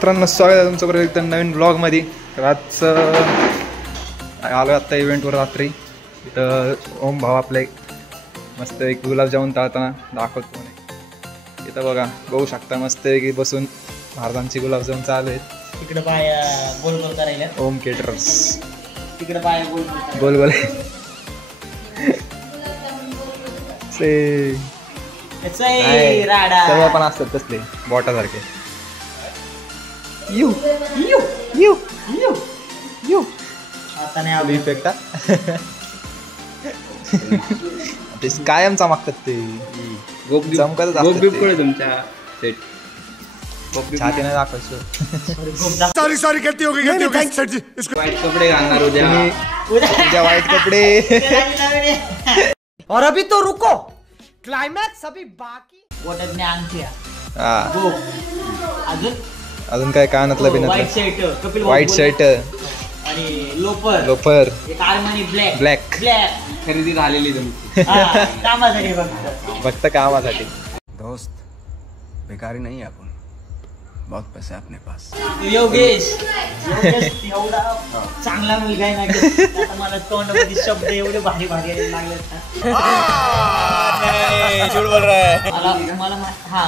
मित्रांनो, स्वागत आहे तुमचं परत एकदा नवीन ब्लॉगमध्ये. तर आज आलो आत्ता इव्हेंटवर रात्री. इथं ओम भाऊ आपले मस्त एक गुलाबजामुन तळताना दाखवतो म्हणे. इथं बघू शकता मस्त की बसून महाराजांची गुलाबजामुन चालू आहेत. तिकडे बाय गोल गोल करायला ओम केटरर्स. तिकडे बाय गोल गोल गोल सर्व पण असतात तसले बॉटासारखे. यू यू यू यू यू आता नाही इफेक्ट ते कायम चमकतात ते चमकतच असतात तुमच्या सेट छातीने दाखवायचं. सॉरी गलती हो गई सर जी. वाईट कपडे घालणार उद्या वाईट कपडे. और अभी तो रुको, क्लाइमॅक्स अभी बाकी. बोटातने अंगठी अजून काय कानातलं बिनातलं. White shirt, Kapil white shirt आणि लोपर लोपर एक आर्मनी ब्लॅक ब्लॅक ब्लॅक खरेदी झालेली तुमची कामासाठी फक्त कामासाठी. दोस्त बेकारी नहीं है अपन, बहुत पैसे अपने पास. योगेश एवढा चांगला मुलगा आहे ना की आता मला तोंडामध्ये शब्द एवढे भारी भारी यायला लागलेत ना.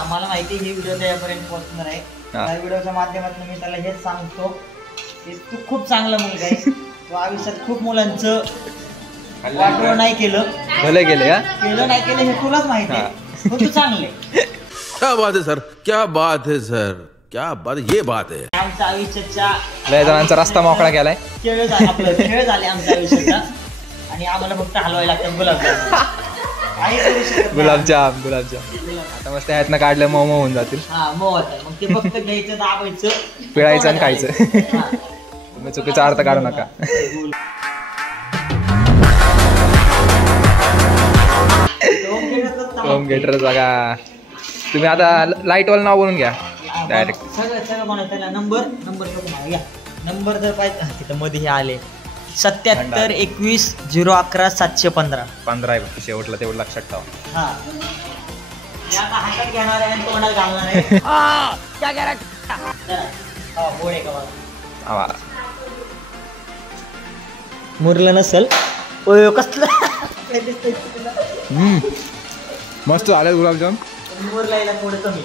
मला माहिती ही व्हिडिओ त्यापर्यंत पोहोचणार आहे. या व्हिडिओच्या माध्यमातून मी त्याला हेच सांगतो की तू खूप चांगला मुलगा आहे. तू आयुष्यात खूप मुलांचं वाटोळ नाही केलं, भले गेले का केलं नाही केलं हे तुलाच माहिती आहे. पण तू चांगले. क्या बात है सर, क्या बात है सर, क्या बात, ये बात है. आमच्या आयुष्याच्या लय जणांचा रस्ता मोकळा केलाय. खेळ झाले आमच्या आयुष्याचा आणि आम्हाला फक्त हलवायला लागतं गुलाबजाम. आता मस्त ह्यातनं काढलं मऊ होऊन जातील. मग ते फक्त घ्यायचं, दाबायचं, पिळायचं आणि खायचं. तुम्ही चुकीचा अर्थ काढू नका. होम थिएटर बघा तुम्ही. आता लाईट वाला नाव बोलून घ्या डायरेक्ट. सगळं बनवताना नंबर जर पाहिजे तिथं मध्ये हे आले 77 21 011 715 15 आहे शेवटला, तेवढं लक्षात ठेवा. हातात घेणार आहे आणि तोंडात घालणार आहे. मुरलं नसल कसलं मस्त झालं गुलाबजाम. मुरलायला थोडं कमी.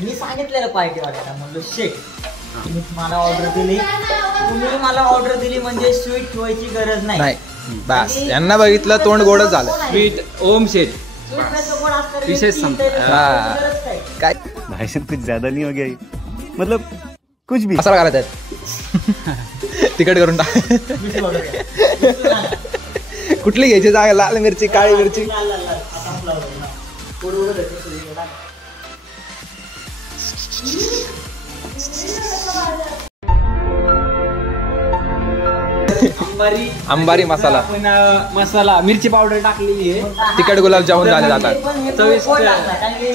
मी सांगितलेलं पार्टी वाटायला म्हणलं शेक तुम्ही मला ऑर्डर दिली म्हणजे स्वीट ठेवायची गरज नाही. बस यांना बघितलं तोंड गोडच झालं. स्वीट ओम सेट विशेष काय भाई साहब कुछ ज्यादा नहीं हो गया, मतलब कुछ भी मसाला घालायचा आहे. तिखट करून टाक. कुठली घ्यायची जागा? लाल मिरची, काळी मिरची. अंबारी मसाला, मसाला, मिरची पावडर टाकलेली आहे. तिखट गुलाबजामुन झाले जातात.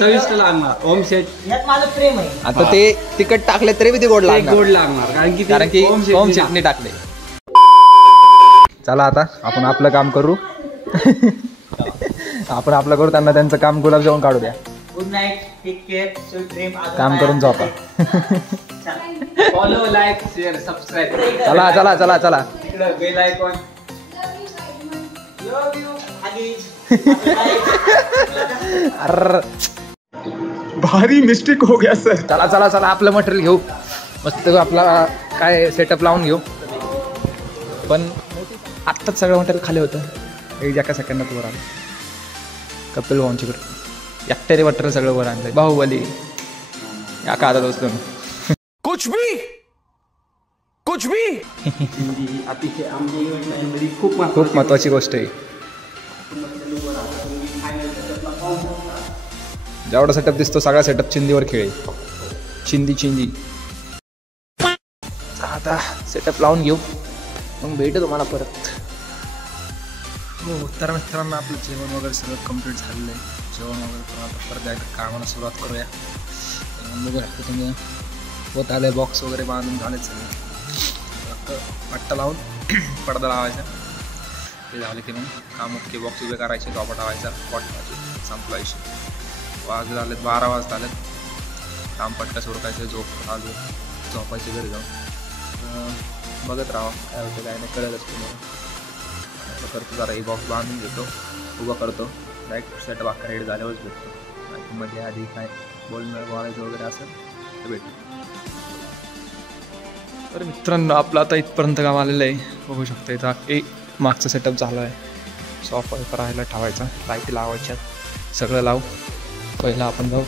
चविष्ट लागणार ओम सेट. यात माझं प्रेम आहे. आता ते तिखट टाकले तरी बी ते गोड लागणार. गोड लागणार कारण की ओम चटणी टाकले. चला आता आपण आपलं काम करू. आपण आपलं करू, त्यांना त्यांचं काम गुलाबजामुन काढू द्या. Good night, take care, sweet dream. काम करून झोपा. Follow, like, share, subscribe. चला चला चला चला. Bell icon. लव यू अर भारी मिस्टेक हो गया सर. चला चला चला आपलं मटेरियल घेऊ. मस्त आपला काय सेटअप लावून घेऊ. पण आत्ताच सगळं मटेरियल खाली होतं. एक एका सेकंदात वर आलं. कपिल भाऊंची एकट्याने मटेरियल सगळं वर आणलंय. बाहुबली या का आता दोस्त कुछ भी अतिशय आमच्या इव्हेंटमध्ये खूप महत्वाची गोष्ट आहे. जेवढा सेटअप दिसतो सगळा सेटअप चिंदीवर खेळ. चिंदी आता सेटअप लावून घेऊ, मग भेटू तुम्हाला परत. हो तर मित्रांनो, आपलं जेवण वगैरे सगळं कम्प्लीट झालेलं आहे. जेवण वगैरे करून आता परत एकदा कामाला सुरुवात करूया. बघू शकता तुम्ही होत आलं आहे. बॉक्स वगैरे बांधून झालेत सगळे. पट्टा लावून पडदा लावायचा. ते झालं की मग काम ओके. बॉक्स उभे करायचे, टॉपा ठेवायचा, पॉट ठेवायचे, संपला विषय. वाजले झालेत 12 वाजता आलेत. काम पटकास उरकायचं, झोपायचे घरी जाऊन. बघत राहा काय होतं काय नाही, कळलंच तुम्हाला. करतो जरा एक बॉक्स बांधून घेतो, उभा करतो, डायरेक्ट सेटअप अख्खा रेडी झाल्यावरच भेटतो. आणि मध्ये आधी काय बोलायचं वगैरे असेल तर भेटतो. तर मित्रांनो आपलं आता इथपर्यंत काम आलेलं आहे. बघू शकता इथं मागचा सेटअप झाला आहे. सॉफ्ट राहायला ठेवायचा, लाईटी लावायच्या, सगळं लावू. पहिला आपण जाऊ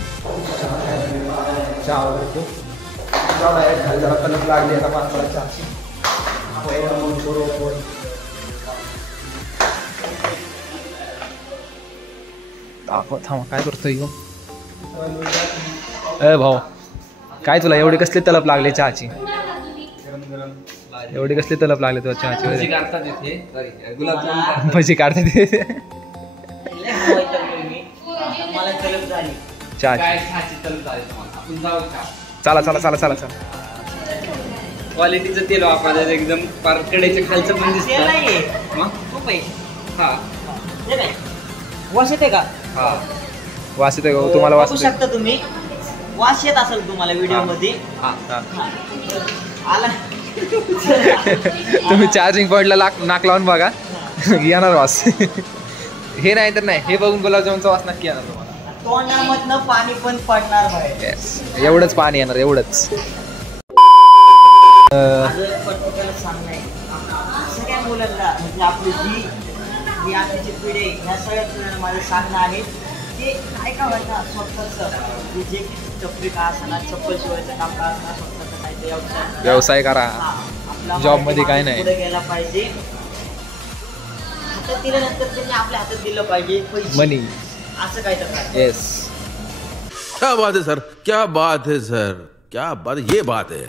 चहा वगैरे घेऊ. जरा तलप लागली आता माणसाला चहाची. थांबा काय करतोय ह्यो? ए भाऊ काय तुला एवढी कसली तलप लागली चहाची? एवढी कसली तलप लागली तुला चहाची? भजी काढते ते मला तलप झाली चहाची. चला चला चला चला चला. क्वालिटीचं तेल वापरायचं एकदम पार कडेच्या खालचं पण तेल दिसतं. नाहीये, मग तूप आहे. हा हे काय वास येते का? हा वास येतोय का तुम्हाला? वास बघू येतोय? शकता तुम्ही, वास येत असेल तुम्हाला व्हिडिओ मध्ये. आला तुम्ही चार्जिंग पॉईंटला नाक लावून बघा येणार वास. हे नाही तर नाही, हे बघून गुलाबजामचा वास नक्की येणार तुम्हाला. तोंडामधनं पाणी पण पडणार बाहेर. येस, एवढंच पाणी येणार, एवढंच. प्रत्येकाला सांगणं सगळ्या मुलांना, म्हणजे आपली जी आताची पिढी आहे, ह्या सगळ्या पिढ्यांना माझं सांगणं आहे की काय का व्हायचं स्वतःचं जे की चपली का असणार, चप्पल शिवायचं काम का असणार, स्वतःचं काहीतरी व्यवसाय करा. आपला जॉब मध्ये काय नाही. पुढे गेला पाहिजे. हातात दिल्यानंतर त्यांनी आपल्या हातात दिलं पाहिजे पैसे. मनी. असं काय तर येस. क्या बात है सर, क्या बात है सर, क्या बात, ये बात है.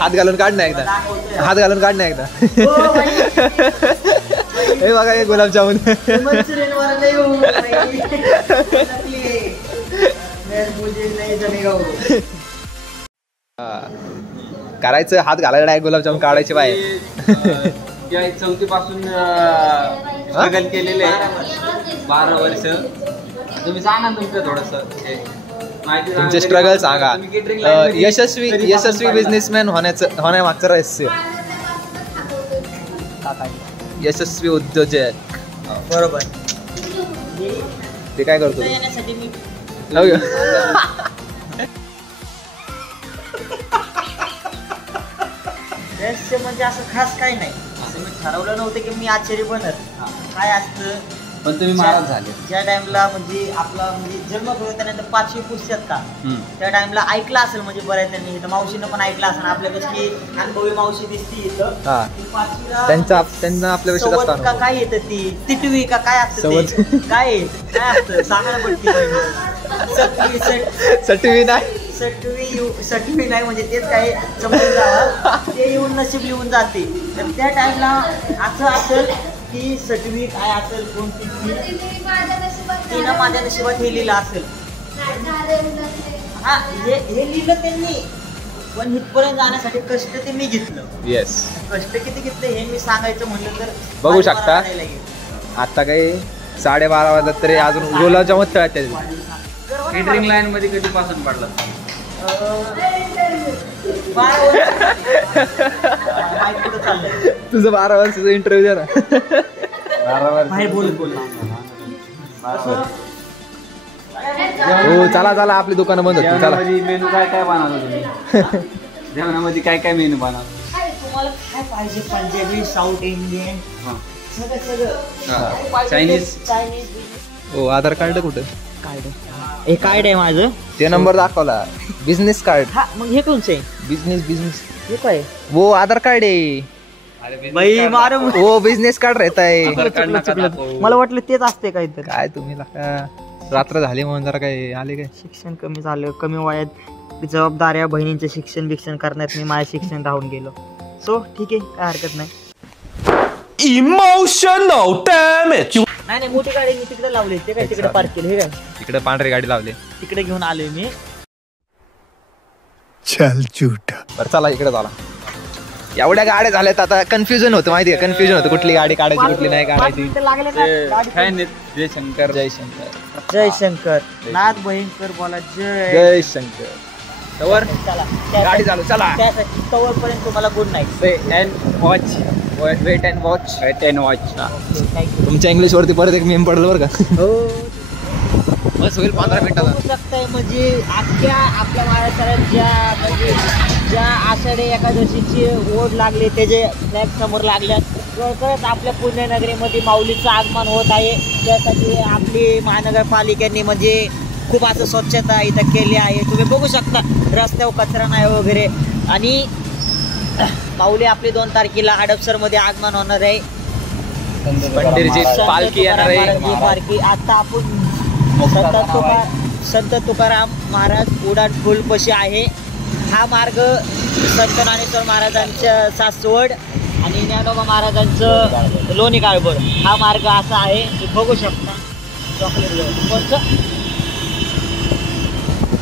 हात घालून काढ ना एकदा, हात घालून काढ ना एकदा. हे बघा हे गुलाबजामुन. मंचुरियन वाला नाही हो भाई. नकली है. मुझे नहीं जमेगा वो. करायचं, हात घालायला गुलाबजामुन काढायचे बाहेर. त्या 4थी पासून स्ट्रगल केलेले आहे. 12 वर्ष. तुम्ही सांगा तुमचं थोडस तुमचे स्ट्रगल सांगा. यशस्वी बिझनेसमॅन होण्यामागचं रहस्य. यशस्वी उद्योजक. बरोबर. ते काय करतो? येण्यासाठी मी रहस्य म्हणजे असं खास काही नाही. असं मी ठरवलं नव्हतं की मी आचार्य बनत. काय असतं, पण तुम्ही महाराज झाले. ज्या टाइमला म्हणजे आपला म्हणजे जन्म करून त्यानंतर 5वी पुस्तक का त्या टाइमला ऐकलं असेल, म्हणजे बऱ्याच त्यांनी इथं मावशीनं पण ऐकलं असेल. आपल्यापेक्षा अनुभवी मावशी दिसती इथं. ती 5वीला त्यांना आपल्यापेक्षा जास्त सवत का काय येतं, ती तिटवी का काय असतं ते? काय असतं सांगायला पडते. सटवी नाही म्हणजे तेच काय समजून जावं, ते येऊन नशीब लिहून जाते. तर त्या टाइमला असं असेल की सटवी काय असेल, कोणती तिनं माझ्या नशिबात हे लिहिलं असेल. हा हे लिहिलं त्यांनी, पण इथपर्यंत जाण्यासाठी कष्ट ते मी घेतलं. येस. कष्ट किती घेतलं हे मी सांगायचं म्हणलं तर बघू शकता. आता काही 12:30 वाजता तरी अजून गुलाबजामुन तळतात. केटरिंग लाईन मध्ये कधीपासून पडला? 12 वर्ष चाललंय. तुझं 12 वर्षाचा इंटरव्ह्यू द्या ना. 12 वर्ष. बाहेर बोल. हो चला चला, आपली दुकानं बंद होती. चला. जेवणामध्ये मेनू काय काय बनवलं तुम्ही? जेवणामध्ये काय काय मेनू बनवलं? तुम्हाला काय पाहिजे, पंजाबी, साऊथ इंडियन, सगळं चायनीज. हो आधार कार्ड कुठं? कार्ड हे कार्ड आहे माझं. ते नंबर दाखवला. Business card. हा मग हे कोणचं आहे? बिझनेस हे काय वो आधार कार्ड आहे बाई मार. वो बिझनेस कार्ड रहता है. मला वाटलं तेच असते काहीतरी. काय तुम्ही रात्र झाली म्हणून जरा काय आले काय? शिक्षण कमी झालं, कमी वयात जबाबदाऱ्या, बहिणींचं शिक्षण करण्यात मी माझं शिक्षण राहून गेलो. सो ठीक आहे, काय हरकत नाही. Emotional damage. नाही मोठी गाडी मी तिकडे लावली, ते काय तिकडे पार्क केली. हे काय तिकडे पांढरी गाडी लावली, तिकडे घेऊन आलोय मी. चल झूठा. बरं चला इकडे झाला. एवढ्या गाड्या झाल्यात आता कन्फ्युजन होतं, माहिती आहे कन्फ्युजन होतं कुठली गाडी काढायची कुठली नाही काढायची. लागले ना गाडी. जयशंकर. जयशंकर. जय शंकर. नाथ भयंकर बोला. जय जय शंकर. तवर चला गाडी चालू चला. त्यासाठी तवरपर्यंत तुम्हाला good night. Wait and watch. Wait and watch. Wait and watch. Thank you. तुमच्या इंग्लिश वरती परत एक मेम पडलं बरं का. हो बस होईल 15 मिनिटाचा. बघू शकताय म्हणजे अख्ख्या आपल्या महाराष्ट्रात ज्या आषाढी एकादशीची ओढ लागली त्याचे फ्लॅग समोर लागल्यात लवकरच आपल्या पुण्यनगरीमध्ये माऊलीचं आगमन होत आहे. त्यासाठी आपली महानगरपालिकेने म्हणजे खूप असं स्वच्छता इथं केली आहे. तुम्ही बघू शकता रस्त्यावर कचरा नाही वगैरे. आणि माऊली आपली 2 तारखेला हडपसरमध्ये आगमन होणार आहे. पंढरीची पालखी येणार आहे. महाराजांची पालखी. आता आपण संत तुकाराम महाराज उडान पूलपाशी आहे. हा मार्ग संत ज्ञानेश्वर महाराजांच्या सासवड आणि ज्ञानोबा महाराजांचं लोणी काळभोर हा मार्ग असा आहे. तुम्ही बघू शकता. चॉकलेट कोणतं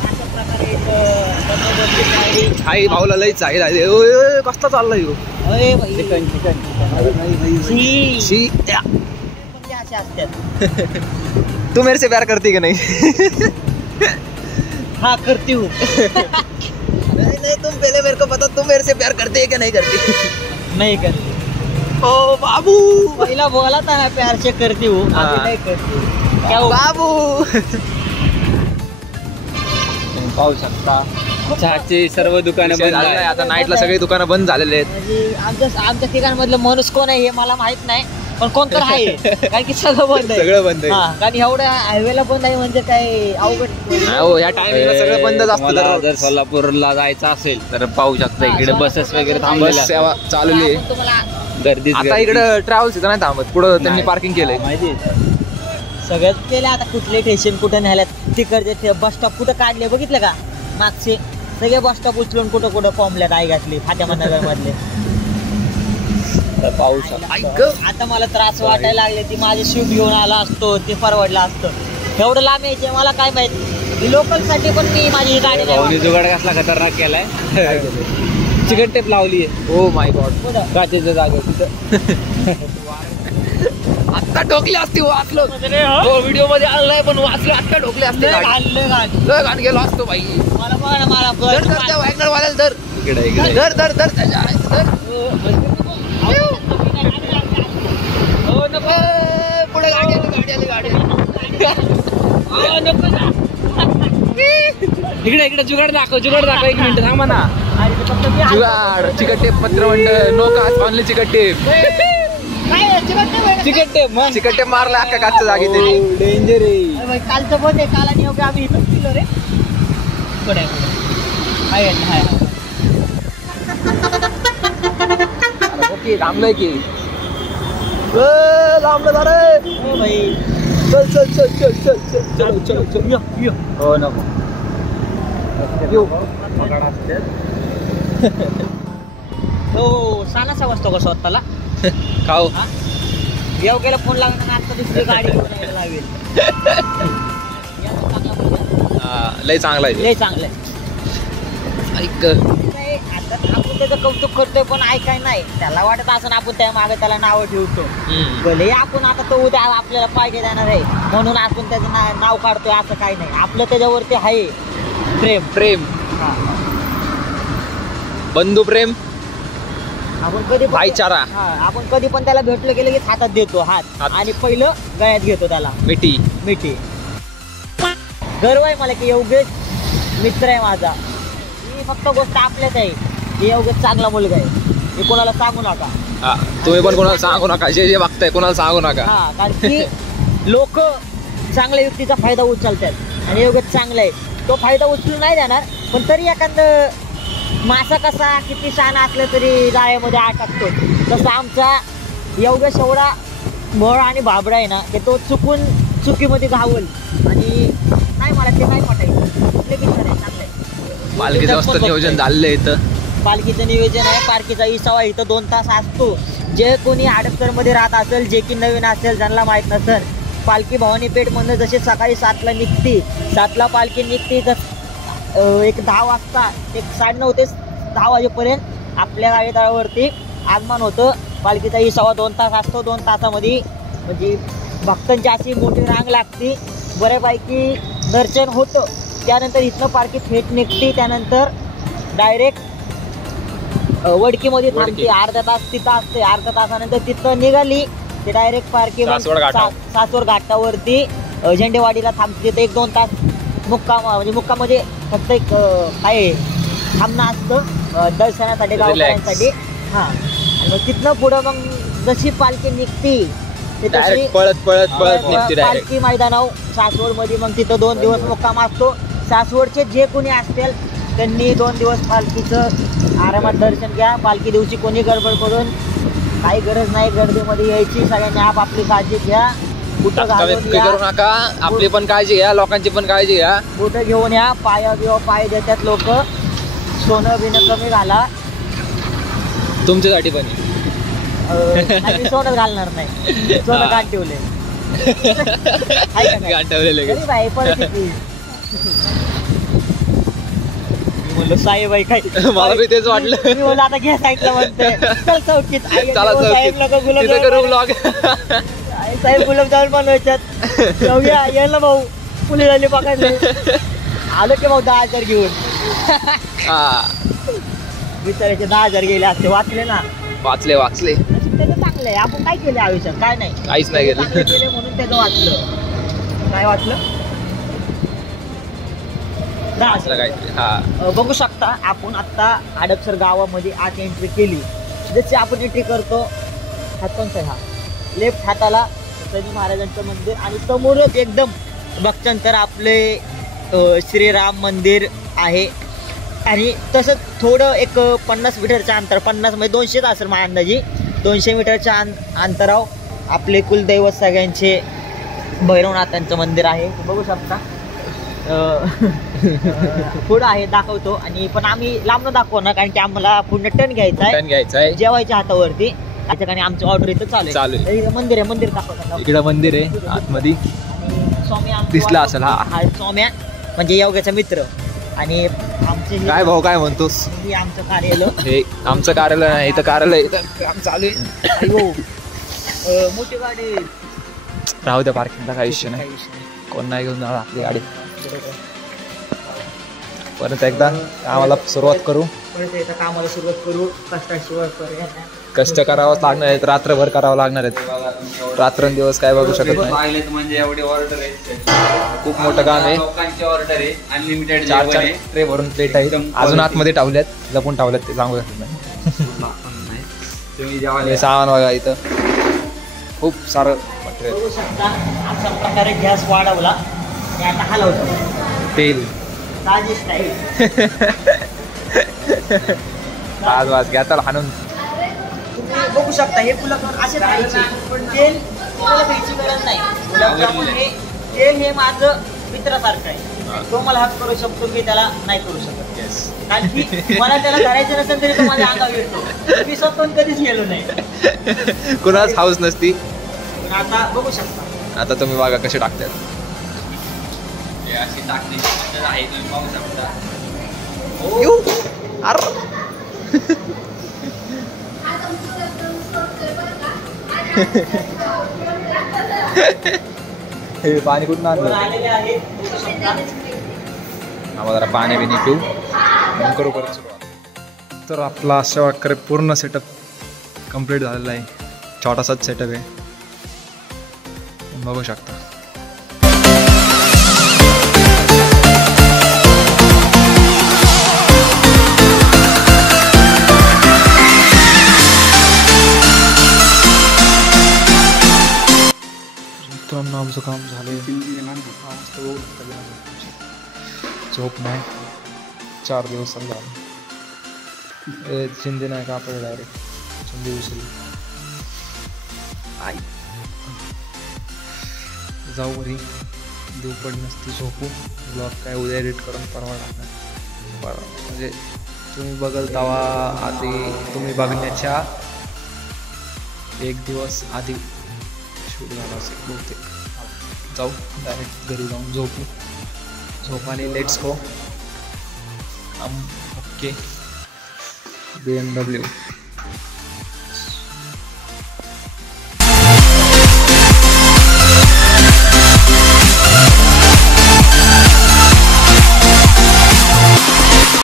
अशा प्रकारे बंदोबस्ती तयारी. आई भाऊला लई चाईल आहे. ओय, ओय, कसला चाललाय ह्यो? अरे बाई. शी. या. पण ते असे असतात. तू मेरे से प्यार करती की नहीं? हा करती हूँ. नहीं नहीं, तुम पहले मेरे को बता, तुम मेरे से प्यार करते है कि नहीं करती? नहीं करती. ओ बाबू. पहिला बोला था मैं प्यार से करती हूँ. हाँ. अभी नहीं करती. क्या हुआ? बाबू. तुम्ही पाहू शकता चहाची सर्व दुकानं बंद झालंय आहेत. आता नाईटला सगळी दुकानं बंद झालेले आहेत. म्हणजे आमच्या ठिकाणमधलं माणूस कोण आहे हे मला माहित नाही पण कोणतर आहे कारण की सगळं बंद आहे. सगळं बंद आहे. हा, कारण एवढ्या हायवेला बंद आहे म्हणजे काय अवघड. नाही हो, या टायमिंगला सगळं बंदच असतं. तुम्हाला जर सोलापूरला जायचं असेल तर पाहू शकता इकडे बसेस वगैरे बस थांबलेल्या सेवा चालवली आहे. आपण तुम्हाला गर्दीच आता गर्दी. इकडं ट्रॅव्हल्स इथं नाही थांबत. पुढं त्यांनी नाही. पार्किंग केलंय. माहिती आहे. सगळ्यात केलं. आता कुठले स्टेशन कुठं न्यायल्यात तिकडचे बस स्टॉप कुठं काढले बघितलं का मागचे सगळे बस स्टॉप उचलून कुठं कुठं फॉर्मल्यात आई घातली फात्यामा नगर मधले. तर पाहू शकता. ऐक. आता मला त्रास वाटायला लागले. ती माझी शिफ्ट घेऊन आला असतो ते परवडलं असतं. एवढं लांब यायचे मला काय माहित. लोकल साठी पण मी माझी ही गाडी नाही पाहुणे वापरत. जुगाड कसला खतरनाक केलाय. चिकट टेप लावली आहे ओ माय गॉड. कुठं? काचेच्या जागेवर तिथं. आता ठोकले असते वाचलो. हो व्हिडिओ मध्ये आलं नाही पण वाचलो. आता ठोकले असते. लय गाडी. घाण, लय घाण. लय घाण गेलो असतो बाई. मला बघा ना मला धर धर त्या वॅगनर वाल्याला धर. इकडे इकडे धर धर धर त्याच्या धर. हो नको. ए, पुढे गाडी आली गाडी आली. हो नको ना. इकडे इकडे जुगाड दाखव 1 मिनिट थांबा ना. अरे ते फक्त मी जुगाड चिकट टेप पत्र म्हणतं. नो काच ऑनली चिकट टेप. काय याची बात नाही बरं. चिकट टेप मग चिकट टेप मारला अख्खा काचच्या जागी त्यांनी. डेंजर आहे. अरे बाई, कालचं बंद आहे. काल आणि योग्य आम्ही इथंच पिलो रे. पुढे हाय हाय. ओके थांबलोय की. लांबलं जा रे. अरे बाई. चल चल चल चल चल चल चलो चलो चलो. यो. हो नको. यो. हो सानासा वाजतो का स्वतःला. खाऊ. योग्याला फोन लागला ना आता दुसरी गाडी घेऊन यायला लावेल. लय चांगला आहे. लय चांगलं आहे. ऐक. काय, आता आपण त्याचं कौतुक करतोय पण ऐकाय नाही. त्याला वाटत असं आपण त्या मागे त्याला नावं ठेवतो. भले आपण आता तो उद्या आपल्याला पाहिजे देणार आहे म्हणून आपण त्याचं नाव काढतोय असं काही नाही. आपलं त्याच्यावरती आहे प्रेम. प्रेम. हा. बंधू प्रेम. आपण कधी पण- भाईचारा. हा, आपण कधी पण त्याला भेटलो गेलं की हातात देतो हात हात. आणि पहिलं गळ्यात घेतो त्याला मिठी. मिठी. गर्व आहे मला की योगेश मित्र आहे माझा. ही फक्त गोष्ट आपल्याच आहे की योगेश चांगला मुलगा आहे. हे कोणाला सांगू नका. हा, तुम्ही पण कोणाला सांगू नका. जे बघताय कोणाला सांगू नका. हा, कारण की लोक चांगल्या व्यक्तीचा फायदा उचलतात आणि योगेश चांगला आहे. तो फायदा उचलून नाही देणार पण तरी एखादं मासा कसा किती शहाणा असलं तरी जाळ्यामध्ये अटकतो तसं आमचा योगेश एवढा बळ आणि भाबडा आहे ना की तो चुकून चुकीमध्ये घावल आणि नाही मला ते नाही पटायचं. कुठले विचार आहे चांगले. पालखीचं मस्त नियोजन झालेलं आहे इथं. पालखीचं नियोजन आहे. पालखीचा इसावा इथं 2 तास असतो. जे कोणी हडपसरमध्ये राहत असेल जे की नवीन असेल ज्यांना माहीत नसेल पालखी भवानी पेठमधनं जसे सकाळी 7ला निघते 7ला पालखी निघते तर एक 10 वाजता एक 9:30 ते 10 वाजेपर्यंत आपल्या गाडी तळावरती आगमन होतं. पालखीचा इसावा 2 तास असतो. 2 तासामध्ये म्हणजे भक्तांची अशी मोठी रांग लागते. बऱ्यापैकी दर्शन होतं त्यानंतर इथनं पालखी थेट निघते, त्यानंतर डायरेक्ट वडकीमध्ये थांबते. अर्धा तास तिथं असते. अर्धा तासानंतर तिथं निघाली ते डायरेक्ट पालखी सासवड घाटावरती झेंडेवाडीला थांबते. तिथं 1-2 तास मुक्कामध्ये फक्त एक काय थांबणं असतं दर्शनासाठी, गावकऱ्यांसाठी. हां, आणि मग तिथनं पुढं मग जशी पालखी निघते ते तशी पळत निघते डायरेक्ट पालखी मैदानावर सासवडमध्ये. मग तिथं 2 दिवस मुक्काम असतो. सासवडचे जे कोणी असतील त्यांनी 2 दिवस पालखीचं आरामात दर्शन घ्या. पालखी दिवशी कोणी गडबड करून काही गरज नाही गर्दीमध्ये यायची. सगळ्यांनी आपली काळजी घ्या. बुटं घालून करू नका, आपली पण काळजी घ्या, लोकांची पण काळजी घ्या. बुटं घेऊन या. पाय देतात लोक. सोनं बिनं कमी घाला. तुमच्यासाठी पण मी सोनं घालणार नाही. सोनं गाठ ठेवले बाई परिस्थिती. मी म्हणलो साहेब आहे काय, मला बी तेच वाटलं. मी म्हणलं आता घ्या साईडला म्हणते. चल चौकीत साहेब साहेब गुलाबजामुन बनवायच्यात. जाऊया यायला भाऊ पुलिस आले बघायला. आलो की भाऊ 10,000 घेऊन. विचारायचे 10,000 गेले असते. वाचले ना. वाचले त्याचं चांगलं आहे. आपण काय केलं आयुष्यात? काय नाही, काहीच नाही केलं. केले म्हणून त्याचं वाचलं. काय वाचलं? बघू शकता आपण आता हडपसर गावामध्ये आत एंट्री केली. जशी आपण एंट्री करतो, हात कोणता आहे हा? लेफ्ट हाताला शनी महाराजांचं मंदिर आणि समोरच एकदम बघतान तर आपले श्रीराम मंदिर आहे. आणि तसंच थोडं एक 50 मीटरच्या अंतर, 50 म्हणजे 200 असेल माझ्या अंदाजी, 200 मीटरच्या अंतरावर आपले कुलदैवत सगळ्यांचे भैरवनाथांचं मंदिर आहे. बघू शकता. पुढं आहे, दाखवतो. आणि पण आम्ही लांबनं दाखवू ना, कारण की आम्हाला पुढे टर्न घ्यायचा आहे जेवायच्या हातावरती. त्या ठिकाणी आमची ऑर्डर इथं चालू आहे. मंदिर दाखवतात. इकडं मंदिर आहे आतमध्ये. आणि स्वामी दिसला असेल. हा स्वाम्या म्हणजे योग्याचा मित्र. आणि आमचे काय भाऊ काय म्हणतोस? हे आमचं कार्यालय. हे आमचं कार्यालय नाही, इथं कार्यालय काम चालू आहे. मोठी गाडी राहू द्या, पार्किंगला काही विषय नाही. कोण नाही घेऊन जाणार आपली गाडी. परत एकदा कामाला सुरुवात करू. कामाला सुरुवात करू. कष्टाशिवाय पर्याय नाही. कष्ट करावंच लागणार आहेत. रात्रभर करावं लागणार आहेत. रात्रंदिवस काय बघू शकत नाही. म्हणजे एवढी ऑर्डर आहे. खूप मोठं काम आहे. लोकांची ऑर्डर आहे. अनलिमिटेड 4 ट्रे भरून प्लेट आहेत. अजून आतमध्ये टावल्यात, जपून टावल्यात, ते सांगू शकत नाही. तुम्ही हे जेव्हा सामान बघा, इथं खूप सारं मटेरियल. बघू शकता अशा प्रकारे गॅस वाढवला आणि आता हलवतो. तेल ताजी स्टाईल. वाज घ्या त्याला हाणून. तुम्ही बघू शकता हे गुलाबजामुन असे खायचे, पण तेल तुम्हाला घ्यायची गरज नाही. गुलाबजामुन हे तेल हे माझं मित्रासारखं आहे. तो मला हात करू शकतो, मी त्याला नाही करू शकत. कारण की मला त्याला करायचं नसेल तरी तो माझ्या अंगावर येतो. मी स्वतःहून कधीच गेलो नाही. कुणाच हाऊस नसती. पण आता बघू शकता. आता तुम्ही बघा कसे टाकतात. अशी टाकण्याची पद्धत आहे, तुम्ही पाहू शकता. हे पाणी कुठून आणलं? आलेले आहेत, बघू शकता. आम्हाला जरा पाणी बिणी पिऊ, मग करू परत सुरुवात. तर आपला अशा प्रकारे पूर्ण सेटअप कंप्लीट झालेला आहे. छोटासाच सेटअप आहे, बघू शकता. मित्रांनो आमचं काम झालं. झोप नाही, 4 दिवस झाले. चिंदी नाही का आपण डायरेक्ट चिंदी उचलली. आई जाऊ घरी, दुपट नसती, झोपू. ब्लॉग काय उद्या एडिट करून परवा टाकणार. म्हणजे तुम्ही बघल तेव्हा आधी, तुम्ही बघण्याच्या 1 दिवस आधी शूट झाला असेल बहुतेक. जाऊ डायरेक्ट घरी जाऊन झोपू. झोपाने लेट्स गो. Okay BMW